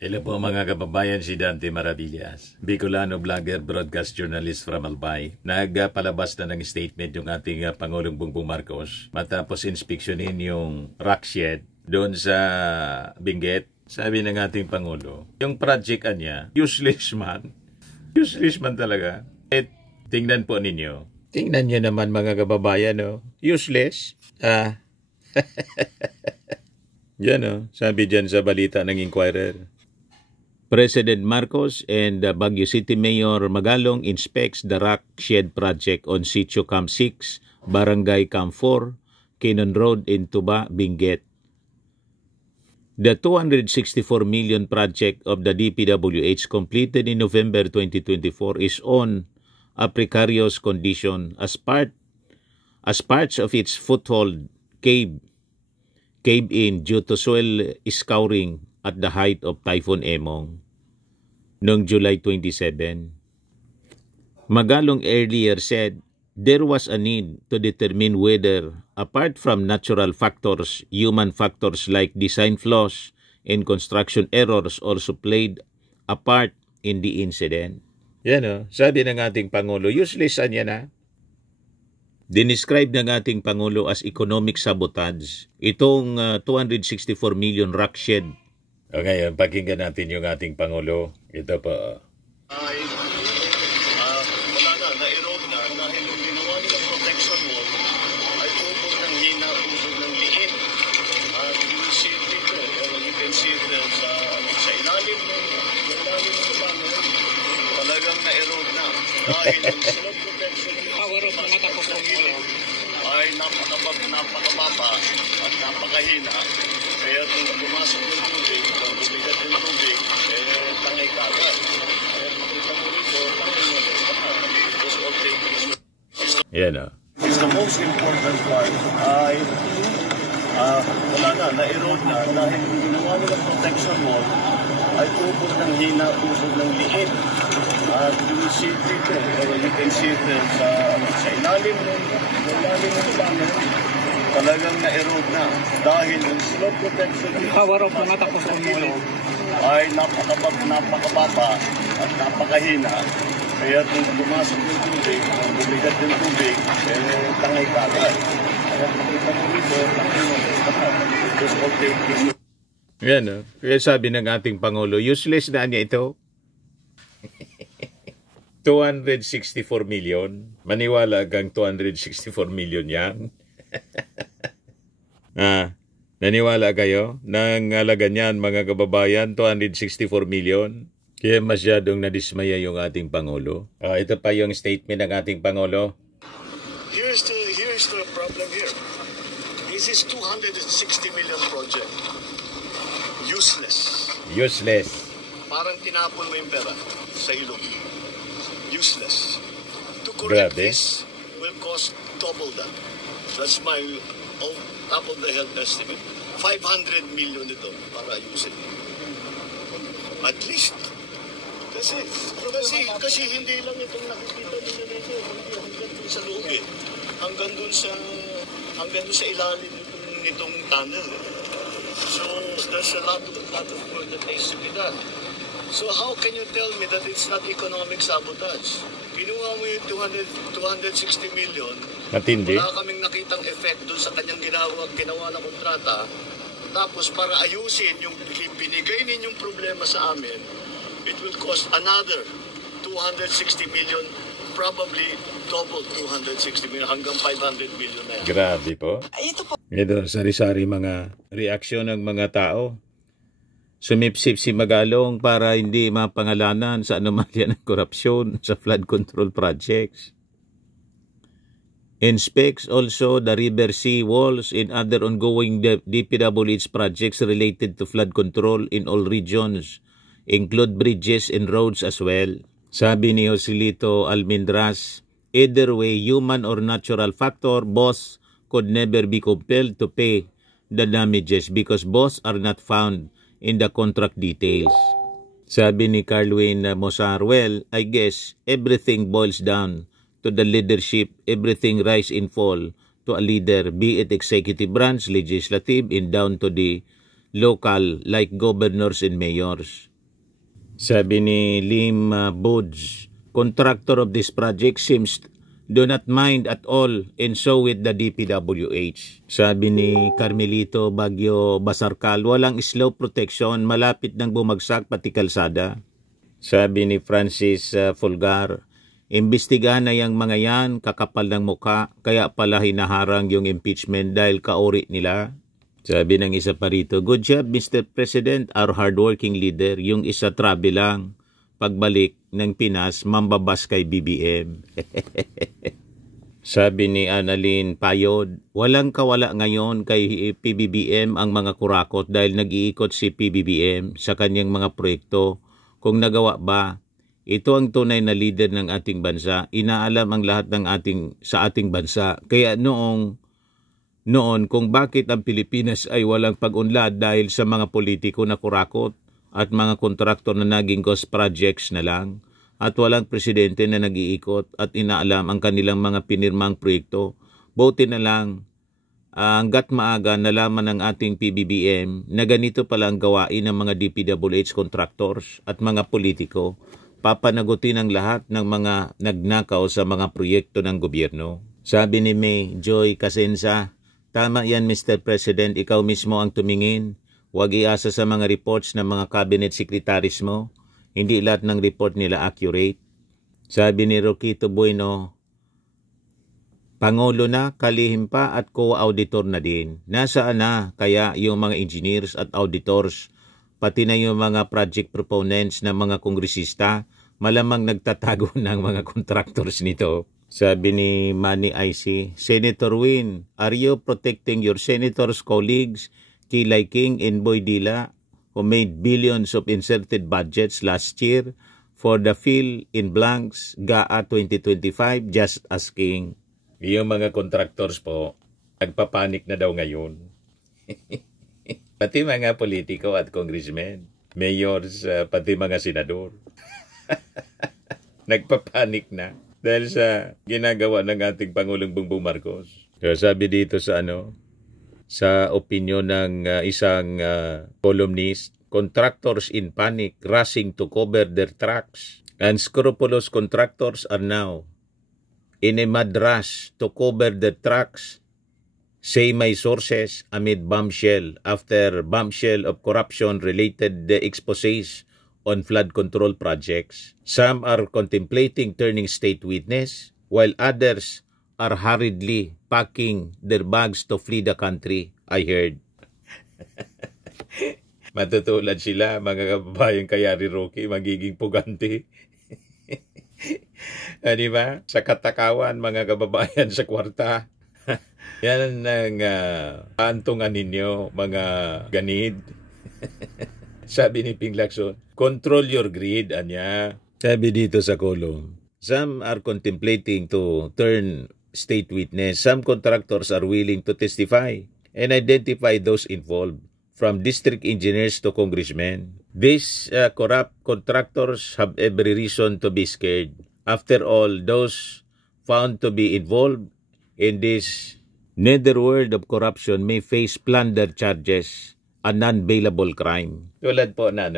Hello po mga kababayan, si Dante Maravillas, Bicolano vlogger, broadcast journalist from Albay. Nagpalabas na ng statement yung ating Pangulong Bongbong Marcos matapos inspeksyonin yung rock shed doon sa Benguet. Sabi ng ating Pangulo, yung project niya, useless man talaga. Tingnan po ninyo. Tingnan nyo naman mga kababayan, no? Useless. Yan, sabi dyan sa balita ng Inquirer. President Marcos and Baguio City Mayor Magalong inspects the rock shed project on Sitio Camp 6, Barangay Camp 4, Kinon Road in Tuba, Benguet. The 264 million project of the DPWH completed in November 2024 is on a precarious condition as parts of its foothold cave in due to soil scouring at the height of Typhoon Emong noong July 27. Magalong earlier said there was a need to determine whether, apart from natural factors, human factors like design flaws and construction errors also played a part in the incident. Yan sabi ng ating Pangulo, useless yan na. Dinescribe ng ating Pangulo as economic sabotage itong 264 million rock shed. Okay, pakinggan natin yung ating Pangulo. Ito po. Wala na, na-erode na dahil yung ginawa nilang protection wall ay tubog ng hina, tubog ng liit. At you will see it dito, you can see it sa ilalim ng bangon, talagang na-erode na. Dahil yung flood protection ay napakababa at napakahina. Kaya kung pumasok yung tubig, kung bumigat yung tubig, tangay kagat. Kaya makita mo rito, tangay mo rin. Yan The most important part ay wala na, na-erode na dahil yung ginawa nilang protection wall ay tubog ng hina, tubog ng liit. At you will see it dito, you can see it sa ilalim ng bangon, talagang na-erode na dahil yung slope protection ay napakababa at napakahina. Kaya kung pumasok yung tubig, kung bumigat yung tubig, tangay kagat. Kaya makita mo rito, tangay mo rin. Yan kaya sabi ng ating Pangulo, useless na niya ito. 264 million. Maniwala kang 264 million yan. Naniwala kayo? Nang halaga niyan mga kababayan, 264 million. Kaya masyadong nadismaya yung ating Pangulo. Ito pa yung statement ng ating Pangulo. Here's the problem here. This is 260 million project. Useless. Parang tinapon mo yung pera sa ilog. Useless. To correct this will cost double that. That's my top of the health estimate. 500 million ito para ayusin. At least. Kasi hindi lang itong nakikita nila nito. Hanggang dun sa loob Hanggang dun sa ilalim nitong tunnel. So there's a lot of work that needs to be done. So how can you tell me that it's not economic sabotage? Kinuha mo yung 260 million. Matindi. Wala kaming nakitang effect doon sa kanyang ginawa na kontrata. Tapos para ayusin yung binigay ninyong problema sa amin, it will cost another 260 million, probably double 260 million, hanggang 500 million na yan. Grabe po. Ito, sari-sari mga reaksyon ng mga tao. Sumipsip si Magalong para hindi mapangalanan sa anomalya ng korupsyon sa flood control projects. Inspects also the river sea walls and other ongoing DPWH projects related to flood control in all regions, include bridges and roads as well. Sabi ni Joselito Almendras, either way, human or natural factor, both could never be compelled to pay the damages because both are not found in the contract details. Sabi ni Carlwin Mosar, well, I guess everything boils down to the leadership, everything rise and fall to a leader, be it executive branch, legislative, and down to the local like governors and mayors. Sabi ni Lim Budge, contractor of this project seems do not mind at all, and so with the DPWH. Sabi ni Carmelito Bagyo Basarcal, walang slope protection, malapit nang bumagsak pati kalsada. Sabi ni Francis Fulgar, imbestigahan na yung mga yan, kakapal ng muka, kaya pala hinaharang yung impeachment dahil kaori nila. Sabi ng isa pa rito, good job Mr. President, our hardworking leader. Yung isa trabe lang. Pagbalik ng Pinas, mambabas kay BBM. Sabi ni Annalyn Payod, walang kawala ngayon kay PBBM ang mga kurakot dahil nag-iikot si PBBM sa kanyang mga proyekto. Kung nagawa ba, ito ang tunay na leader ng ating bansa. Inaalam ang lahat ng sa ating bansa. Kaya noon kung bakit ang Pilipinas ay walang pag-unlad dahil sa mga politiko na kurakot at mga kontraktor na naging ghost projects na lang at walang presidente na nag-iikot at inaalam ang kanilang mga pinirmang proyekto. Buti na lang hanggat maaga nalaman ng ating PBBM na ganito pala ang gawain ng mga DPWH contractors at mga politiko. Papanagutin ang lahat ng mga nagnakaw sa mga proyekto ng gobyerno. Sabi ni May Joy Casenza, tama yan Mr. President, ikaw mismo ang tumingin. Huwag iasa sa mga reports ng mga cabinet secretaries mo. Hindi lahat ng report nila accurate. Sabi ni Roquito Bueno, Pangulo na, kalihim pa at co-auditor na din. Nasaan na kaya yung mga engineers at auditors, pati na yung mga project proponents ng mga kongresista, malamang nagtatago ng mga contractors nito. Sabi ni Manny IC, Senator Win, are you protecting your senators' colleagues, Kilay King and Boy Dila, who made billions of inserted budgets last year for the fill in blanks GAA 2025? Just asking. Yung mga contractors po, nagpapanik na daw ngayon. Pati mga politiko at congressmen, mayors, pati mga senador. Nagpapanik na. Dahil sa ginagawa ng ating Pangulong Bongbong Marcos. So, sabi dito sa opinion ng isang columnist, contractors in panic rushing to cover their tracks. Unscrupulous contractors are now in a mad rush to cover their tracks, say my sources, amid bombshell after bombshell of corruption-related exposés on flood control projects. Some are contemplating turning state witness, while others are hurriedly packing their bags to flee the country, I heard. Matutulad sila, mga kababayang kayari Rocky, magiging puganti. Diba? Sa katakawan, mga kababayan sa kwarta. Yan ang paantungan ninyo, mga ganid. Sabi ni Ping Lacson, control your greed, anya. Sabi dito sa column, some are contemplating to turn state witness. Some contractors are willing to testify and identify those involved, from district engineers to congressmen. These corrupt contractors have every reason to be scared. After all, those found to be involved in this netherworld of corruption may face plunder charges, a non-bailable crime. Tulad po na,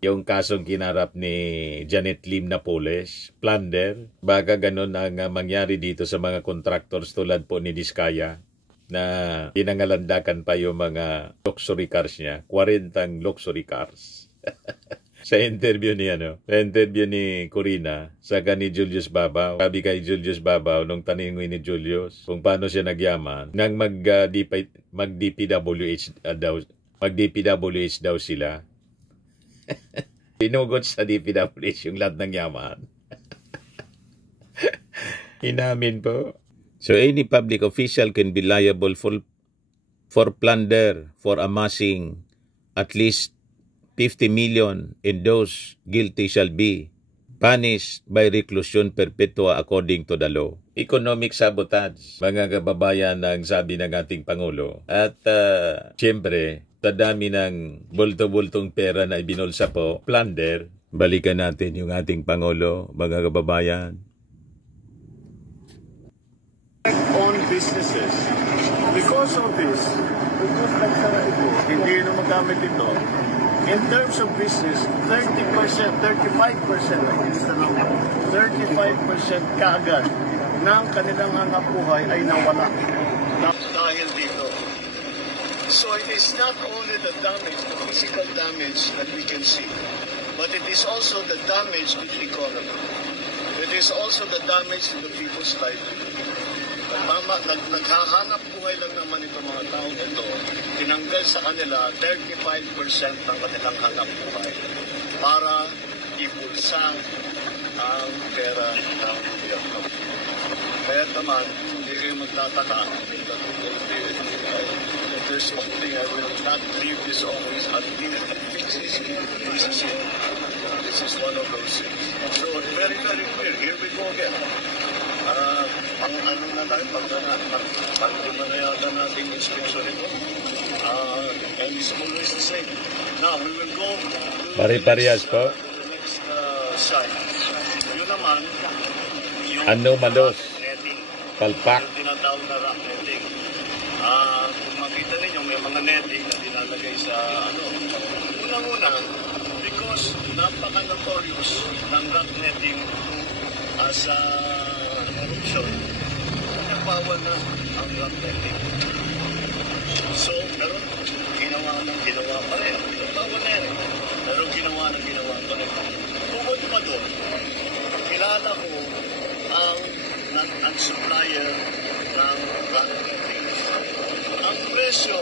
yung kasong kinarap ni Janet Lim Napoles, plunder, baka ganun ang mangyari dito sa mga contractors tulad po ni Diskaya, na pinangalandakan pa yung mga luxury cars niya, 40 luxury cars. Sa interview ni Corina, saka ni Julius Babaw, sabi kay Julius Babaw, nung taningin ni Julius, kung paano siya nagyaman, nang mag-DPWH daw sila. Pinugot sa DPWH yung lahat ng yaman. Inamin po. So any public official can be liable for plunder for amassing at least 50 million, and those guilty shall be punished by reclusion perpetua according to the law. Economic sabotage, mga kababayan, ang sabi ng ating Pangulo. At siyempre, sa dami ng bulto-bultong pera na ibinulsa po, plunder, balikan natin yung ating Pangulo, mga kababayan. On businesses. Because of this, kung nagsara ito, hindi na magamit ito, In terms of business, 30%, 35%, I think is the number, 35% kaagad ng kanilang hangapuhay ay nawala dahil dito. So it is not only the damage, the physical damage that we can see, but it is also the damage to the economy. It is also the damage to the people's livelihood. Naghahanap buhay lang naman itong mga taong ito. Tinanggal sa kanila 35% ng kanilang hanap buhay para ipulsa ang pera ng gobyerno. Kaya naman, hindi kayo magtataka. If there's one thing, I will not leave this office until this is it. This is one of those things. So, very, very clear. Here we go again. Ang ano na tayo, pag-lima na yata nating inspection ito. And it's always the same. Now, we will go to Pare-parehas po. the next site. Yun naman, yung Anomalos. netting. Palpak. Yung tinatawag na rock netting. Kung makita ninyo, may mga netting na dinalagay sa ano. Unang-una, because napaka-notorious ng rock netting as a eruption, bawal na ang rock netting. So, pero ginawa pa rin. Bawal na yan. Pero ginawa pa rin. Bukod pa doon, kilala ko ang supplier ng rock netting. Ang presyo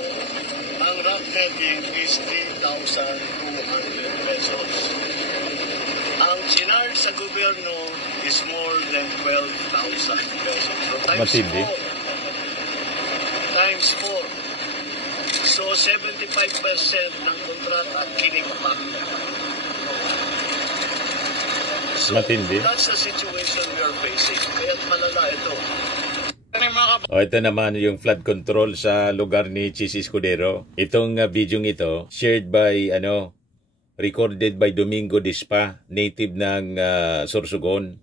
ng rock netting is 3,200 pesos. Ang charge sa gobyerno is more than 12,000 pesos. So times 4. Times 4. So 75% ng kontrata kinikpak. So Matindi. that's the situation we are facing. Kaya't malala ito. Ito naman yung flood control sa lugar ni Chis Escudero. Itong video ito, shared by, recorded by Domingo Dispa, native ng Sorsogon.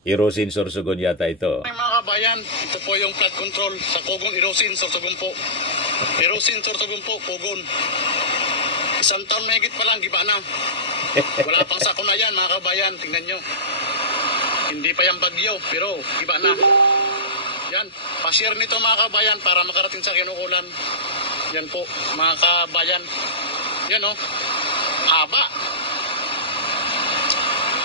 Irosin, Sorsogon yata ito. Mga kabayan, ito po yung flood control sa Kogong Irosin, Sorsogon po. Irosin, Sorsogon po, Kogon. Isang taon may higit pa lang, giba na. Wala pang sako na yan, mga kabayan, tingnan nyo. Hindi pa yung bagyo, pero giba na. Yan, pa-share nito mga kabayan para makarating sa kinukulan. Yan po, mga kabayan. Yan o, haba.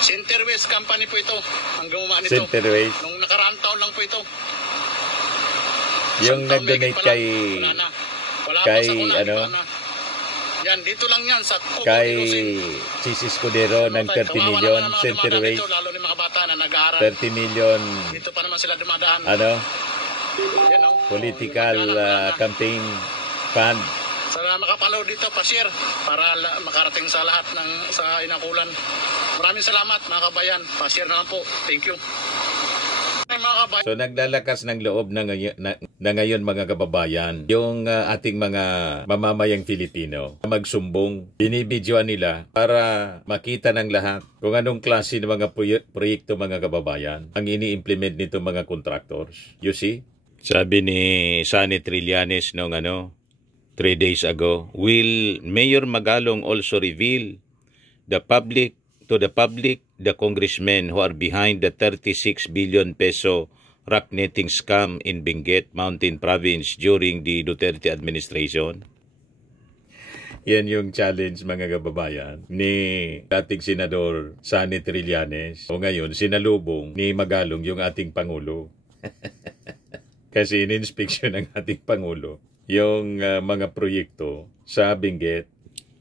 Centerways Company po ito. Ang gumawa nito. Centerways. Nung nakaraang taon lang po ito. Yung nag-donate kay... Wala kay, pa sa kuna, ano? Yan, dito lang yan sa Kogong Kay Irosin. Chis Escudero ng 30 million. Centerways. Dito, lalo ni mga bata na nag-aaral. 30 million. Dito pa naman sila dumadaan. Yan, oh. Political campaign fund. Sana makapanood dito, pa-share para makarating sa lahat ng sa inakulan. Maraming salamat mga kabayan. Pa-share na lang po. Thank you. Mga kabayan. So naglalakas ng loob na ngayon mga kababayan, yung ating mga mamamayang Filipino magsumbong, binibidyoan nila para makita ng lahat kung anong klase ng mga proyekto mga kababayan ang ini-implement nito mga contractors. You see? Sabi ni Sunny Trillanes nung 3 days ago, will Mayor Magalong also reveal the public the congressmen who are behind the 36 billion peso rock netting scam in Benguet Mountain Province during the Duterte administration? Yan yung challenge mga kababayan ni dating Senador Sunny Trillanes o ngayon sinalubong ni Magalong yung ating Pangulo. Kasi in-inspection ng ating Pangulo yung mga proyekto sa Benguet.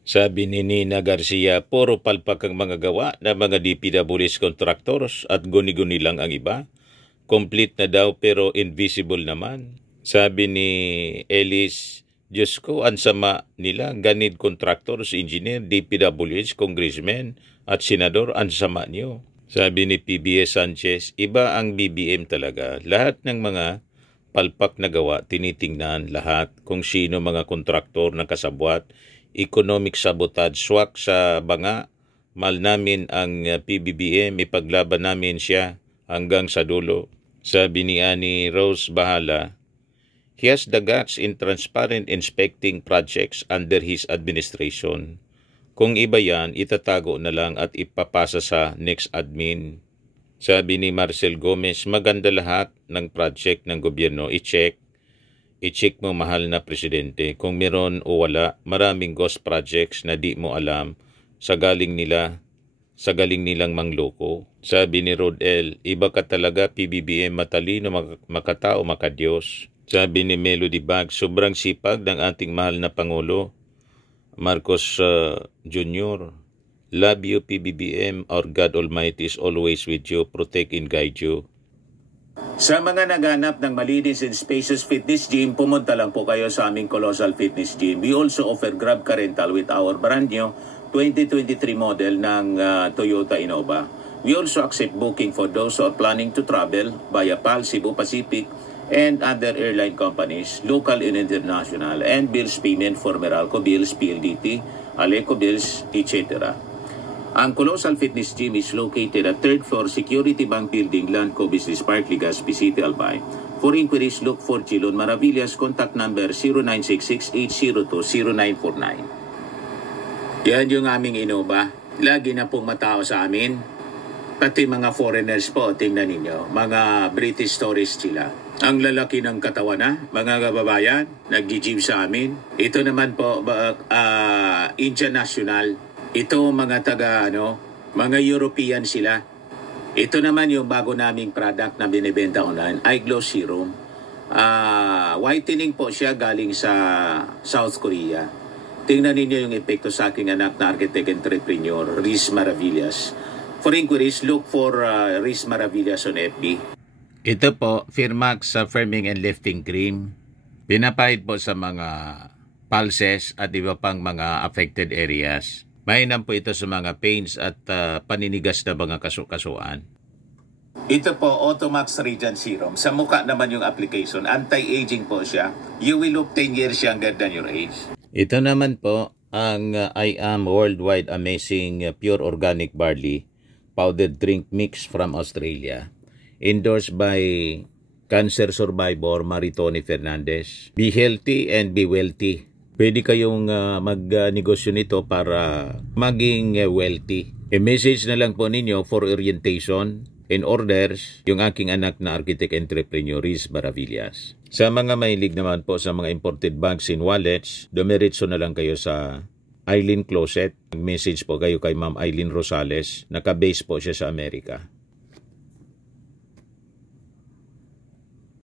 Sabi ni Nina Garcia, puro palpak ang mga gawa ng mga DPWH contractors at guni-guni lang ang iba. Complete na daw pero invisible naman. Sabi ni Ellis, Diyos ko, ang sama nila, ganid contractors, engineer, DPWH, congressmen at senador, ang sama niyo. Sabi ni PBS Sanchez, iba ang BBM talaga. Lahat ng mga palpak na gawa, tinitingnan lahat kung sino mga kontraktor na kasabwat, economic sabotage, swak sa banga, mahal namin ang PBBM, ipaglaban namin siya hanggang sa dulo. Sabi ni Annie Rose Bahala, he has the guts in transparent inspecting projects under his administration. Kung iba yan, itatago na lang at ipapasa sa next admin. Sabi ni Marcel Gomez, maganda lahat ng project ng gobyerno. I-check mo mahal na presidente. Kung meron o wala, maraming ghost projects na di mo alam sa galing nilang mangloko. Sabi ni Rodel, iba ka talaga PBBM, matalino, makatao, makadiyos. Sabi ni Melody Bag, sobrang sipag ng ating mahal na Pangulo Marcos Jr. Love you PBBM, our God Almighty is always with you, protect and guide you. Sa mga naghanap ng malinis and spacious fitness gym, pumunta lang po kayo sa aming Colossal Fitness Gym. We also offer Grab Car Rental with our brand new 2023 model ng Toyota Innova. We also accept booking for those who are planning to travel via PAL, Cebu Pacific, and other airline companies, local and international, and bills payment for Meralco Bills, PLDT, Aleco Bills, etc. Ang Colossal Fitness Gym is located at 3rd floor Security Bank Building, Landco Business Park, Legazpi City, Albay. For inquiries, look for Chilon Maravillas. Contact number 0966-802-0949. Yan yung aming Innova. Lagi na pong matao sa amin. Pati mga foreigners po, tingnan ninyo. Mga British tourists sila. Ang lalaki ng katawan na, mga kababayan, nag-gym sa amin. Ito naman po, Indian National. Ito mga mga European sila. Ito naman yung bago naming product na binibenta online, Eye Glow Serum. Whitening po siya galing sa South Korea. Tingnan ninyo yung epekto sa aking anak na architect entrepreneur, Riz Maravillas. For inquiries, look for Riz Maravillas on FB. Ito po, Firmax Firming and Lifting Cream. Pinapahid po sa mga pulses at iba pang mga affected areas. Mainam po ito sa mga pains at paninigas na mga kasukasuan. Ito po, Automax Radiant Serum. Sa mukha naman yung application. Anti-aging po siya. You will look 10 years younger than your age. Ito naman po, ang I Am Worldwide Amazing Pure Organic Barley Powdered Drink Mix from Australia. Endorsed by cancer survivor Maritoni Fernandez. Be healthy and be wealthy. Pwede kayong magnegosyo nito para maging wealthy. I-message na lang po ninyo for orientation and orders yung aking anak na architect entrepreneur Riz Maravillas. Sa mga mahilig naman po sa mga imported bags and wallets, dumiretso na lang kayo sa Eileen Closet. Mag-message po kayo kay Ma'am Eileen Rosales. Naka-base po siya sa Amerika.